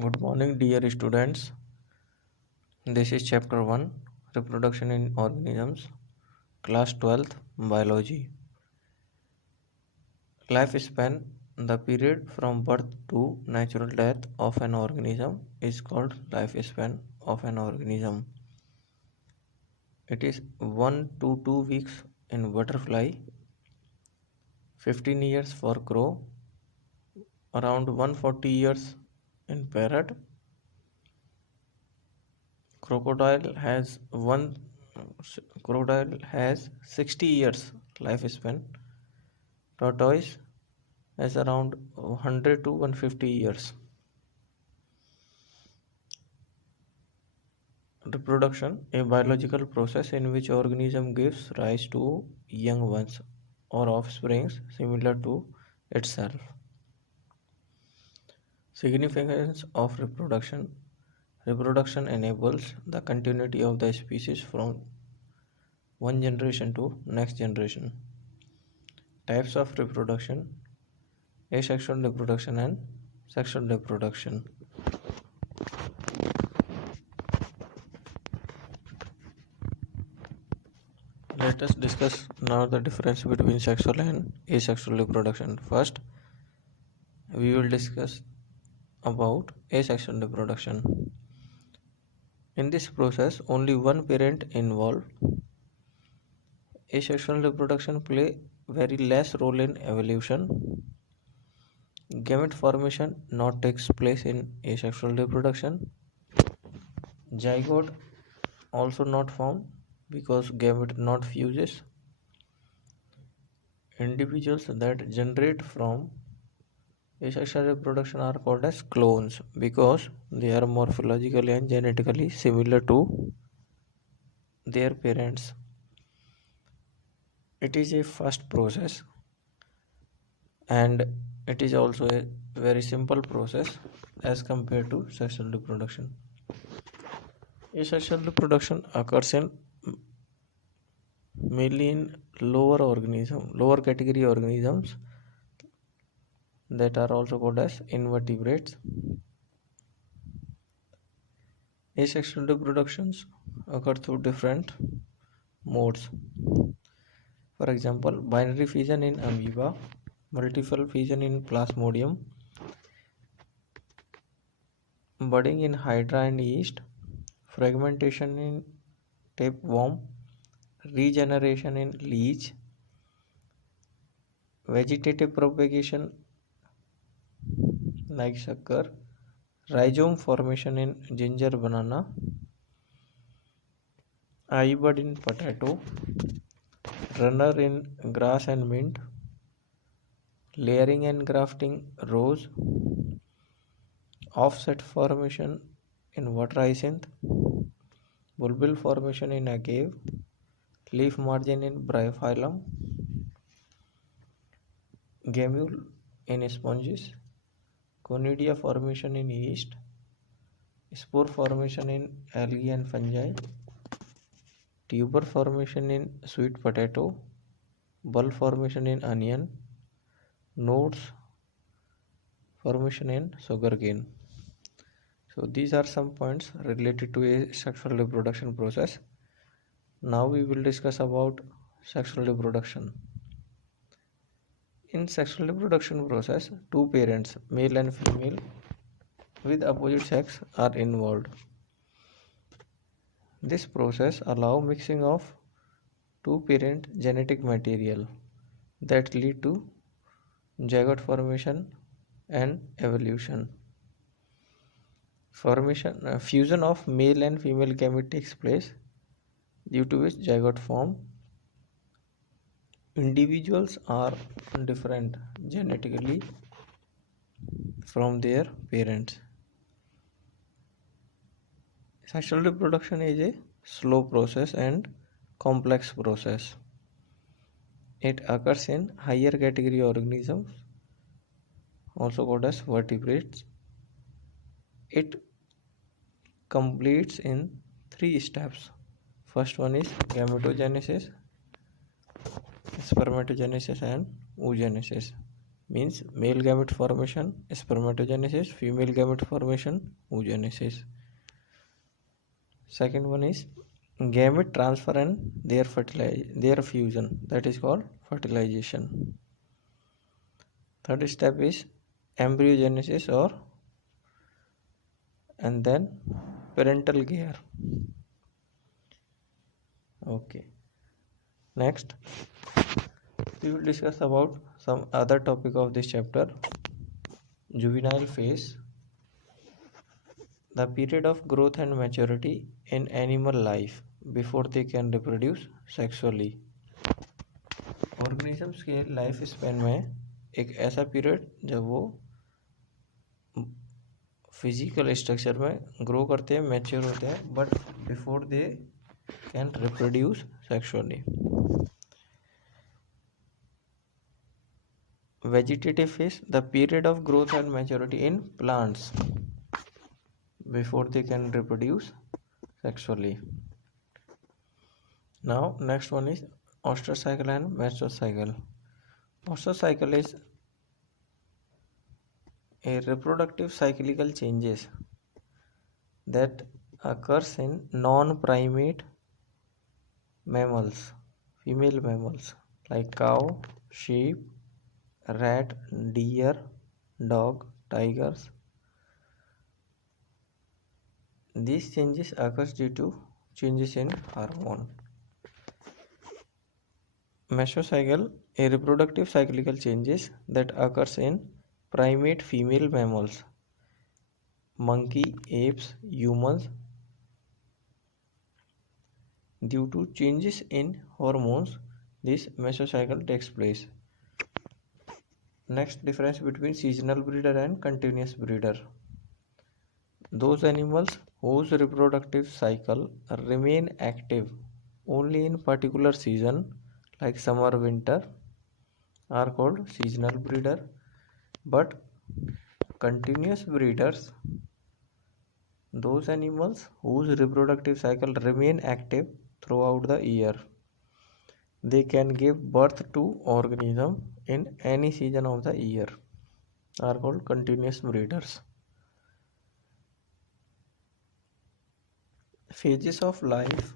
Good morning, dear students. This is chapter 1 Reproduction in Organisms, class 12th Biology. Lifespan the period from birth to natural death of an organism is called lifespan of an organism. It is 1 to 2 weeks in butterfly, 15 years for crow, around 140 years in parrot. Crocodile has one crocodile has 60 years lifespan. Tortoise has around 100 to 150 years. Reproduction, a biological process in which organism gives rise to young ones or offsprings similar to itself. Significance of reproduction. Reproduction enables the continuity of the species from one generation to next generation. Types of reproduction: asexual reproduction and sexual reproduction. Let us discuss now the difference between sexual and asexual reproduction. First, we will discuss about asexual reproduction. In this process, only one parent involved. Asexual reproduction play very less role in evolution. Gamete formation not takes place in asexual reproduction. Zygote also not formed because gamete not fuses. Individuals that generate from asexual reproduction are called as clones because they are morphologically and genetically similar to their parents. It is a fast process and it is also a very simple process as compared to sexual reproduction. Asexual reproduction occurs in mainly in lower category organisms that are also called as invertebrates. Asexual reproductions occur through different modes. For example, binary fission in amoeba, multiple fission in plasmodium, budding in hydra and yeast, fragmentation in tapeworm, regeneration in leech, vegetative propagation like sucker, rhizome formation in ginger banana, bud in potato, runner in grass and mint, layering and grafting rose, offset formation in water hyacinth, bulbil formation in agave, leaf margin in bryophyllum, gamule in sponges, conidia formation in yeast, spore formation in algae and fungi, tuber formation in sweet potato, bulb formation in onion, nodes formation in sugarcane. So these are some points related to a sexual reproduction process. Now we will discuss about sexual reproduction. In sexual reproduction process, two parents, male and female, with opposite sex are involved. This process allows mixing of two parent genetic material that lead to zygote formation and evolution. Fusion of male and female gamete takes place, due to which zygote form. Individuals are different genetically from their parents. Sexual reproduction is a slow process and complex process. It occurs in higher category organisms, also called as vertebrates. It completes in 3 steps. First one is gametogenesis, spermatogenesis and oogenesis. means male gamete formation, spermatogenesis, female gamete formation, oogenesis. Second one is gamete transfer and their fusion, that is called fertilization. Third step is embryogenesis and then parental care. Okay. Next, we will discuss about some other topic of this chapter. Juvenile phase, the period of growth and maturity in animal life before they can reproduce sexually. Organisms के life span में एक ऐसा period जब वो physical structure में grow करते हैं, mature होते हैं, but before they can reproduce sexually. Vegetative phase, the period of growth and maturity in plants before they can reproduce sexually. Now next one is oestrocycle and mesocycle. Oestrocycle is a reproductive cyclical changes that occurs in non-primate mammals, female mammals like cow, sheep, rat, deer, dog, tigers. These changes occurs due to changes in hormone. Mesocycle, a reproductive cyclical changes that occurs in primate female mammals, monkey, apes, humans, due to changes in hormones. This mesocycle takes place. Next difference between seasonal breeder and continuous breeder. Those animals whose reproductive cycle remain active only in particular season like summer, winter are called seasonal breeder, but continuous breeders, those animals whose reproductive cycle remain active throughout the year, they can give birth to organism in any season of the year, are called continuous breeders. Phases of life.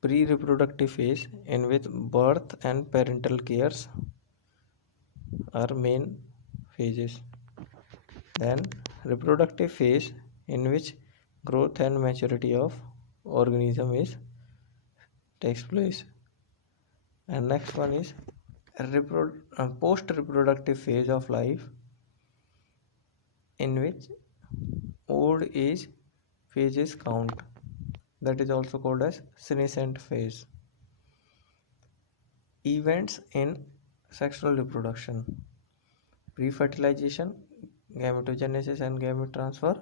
Pre-reproductive phase, in which birth and parental cares are main phases. Then reproductive phase, in which growth and maturity of organism takes place. And next one is post-reproductive phase of life, in which old age phases count, that is also called as senescent phase. Events in sexual reproduction. Pre-fertilization, gametogenesis and gamete transfer.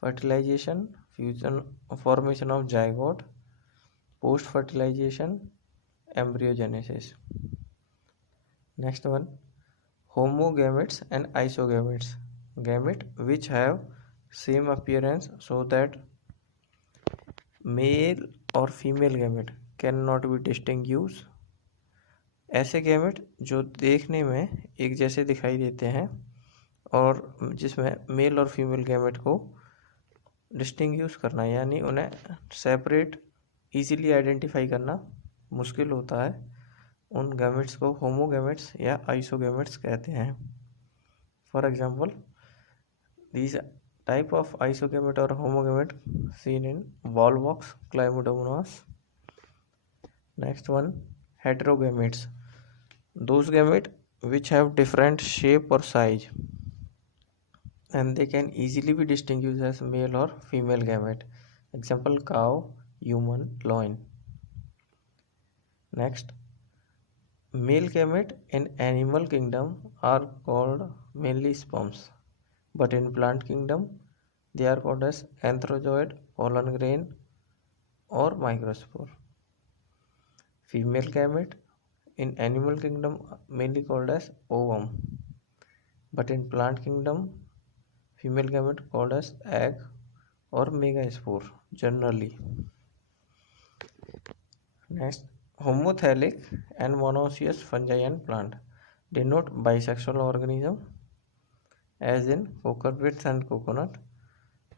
Fertilization, fusion, formation of zygote. Post-fertilization, embryogenesis. Next one, homogametes and isogametes. Gamete which have same appearance so that male or female gamete cannot be distinguished. ऐसे gamete जो देखने में एक जैसे दिखाई देते हैं और जिसमें मेल और फीमेल गैमेट को डिस्टिंग्विश करना यानी उन्हें सेपरेट इजीली आइडेंटिफाई करना मुश्किल होता है, उन गैमेट्स को होमोगैमेट्स या आइसोगैमेट्स कहते हैं. For example, these type of isogamete or homogamete seen in Volvox, Chlamydomonas. Next one, heterogametes. Those gametes which have different shape or size and they can easily be distinguished as male or female gamete. Example, cow, human, loin. Next, male gamete in animal kingdom are called mainly sperms, but in plant kingdom they are called as anthrozoid, pollen grain or microspore. Female gamete in animal kingdom mainly called as ovum, but in plant kingdom female gamete called as egg or megaspore generally. Next, homothelic and monoecious fungi and plant. denote bisexual organism, as in cucurbits and coconut,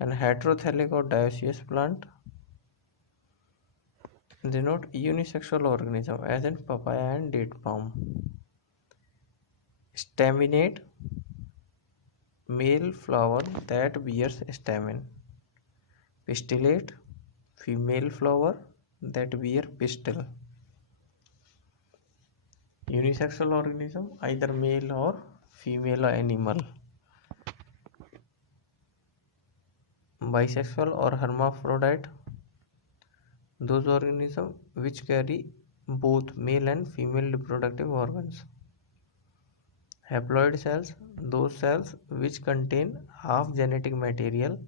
and heterothallic or dioecious plant denote unisexual organism, as in papaya and date palm. Staminate, male flower that bears stamen. Pistillate, female flower that bear pistil. Unisexual organism, either male or female animal. Bisexual or hermaphrodite, those organisms which carry both male and female reproductive organs. Haploid cells, those cells which contain half genetic material,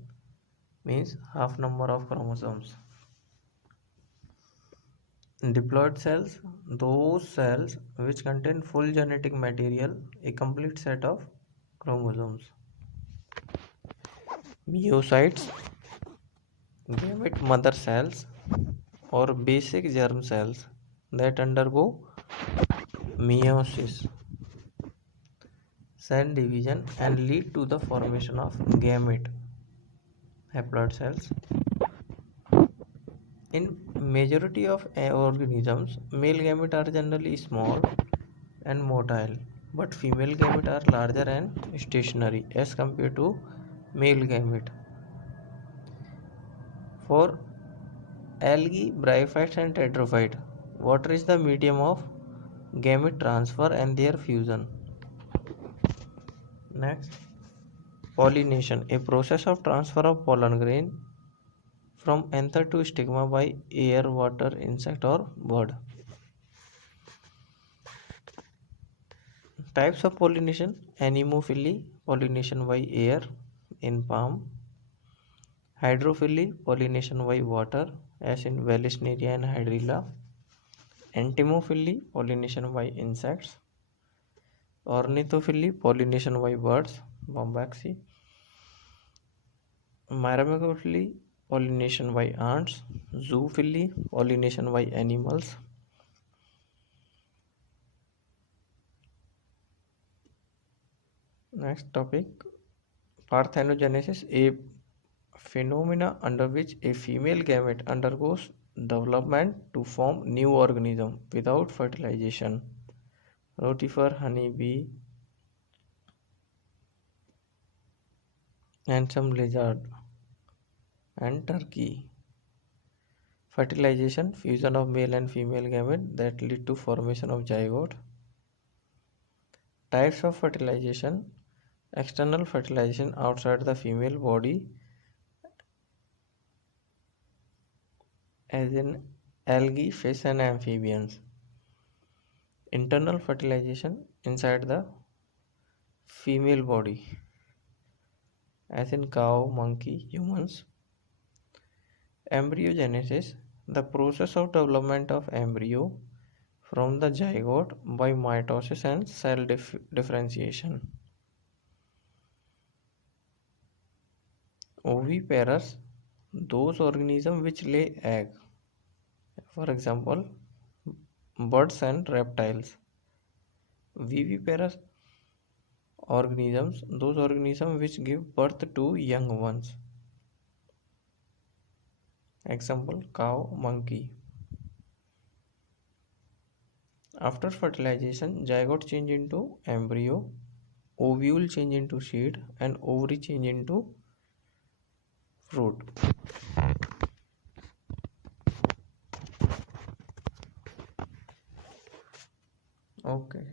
means half number of chromosomes. Diploid cells, those cells which contain full genetic material, a complete set of chromosomes. Meiocytes, gamete mother cells or basic germ cells that undergo meiosis, cell division, and lead to the formation of gamete, haploid cells. In majority of organisms, male gamete are generally small and motile, but female gamete are larger and stationary as compared to male gamete. For algae, bryophytes and terophytes, water is the medium of gamete transfer and their fusion. Next, pollination, a process of transfer of pollen grain from anther to stigma by air, water, insect or bird. Types of pollination: anemophily, pollination by air in palm; hydrophily, pollination by water as in Vallisneria and Hydrilla; entomophily, pollination by insects; ornithophily, pollination by birds, Bombaxi; myrmecophily, pollination by ants; zoophily, pollination by animals. Next topic, parthenogenesis, a phenomena under which a female gamete undergoes development to form new organism without fertilization. Rotifer, honeybee, and some lizard and turkey. Fertilization, fusion of male and female gamete that lead to formation of zygote. Types of fertilization: external fertilization outside the female body, as in algae, fish and amphibians. Internal fertilization inside the female body, as in cow, monkey, humans. Embryogenesis, the process of development of embryo from the zygote by mitosis and cell differentiation. Oviparous, those organisms which lay egg, for example birds and reptiles. Viviparous organisms, those organisms which give birth to young ones, example cow, monkey. After fertilization, zygote change into embryo, ovule change into seed, and ovary change into fruit. Okay.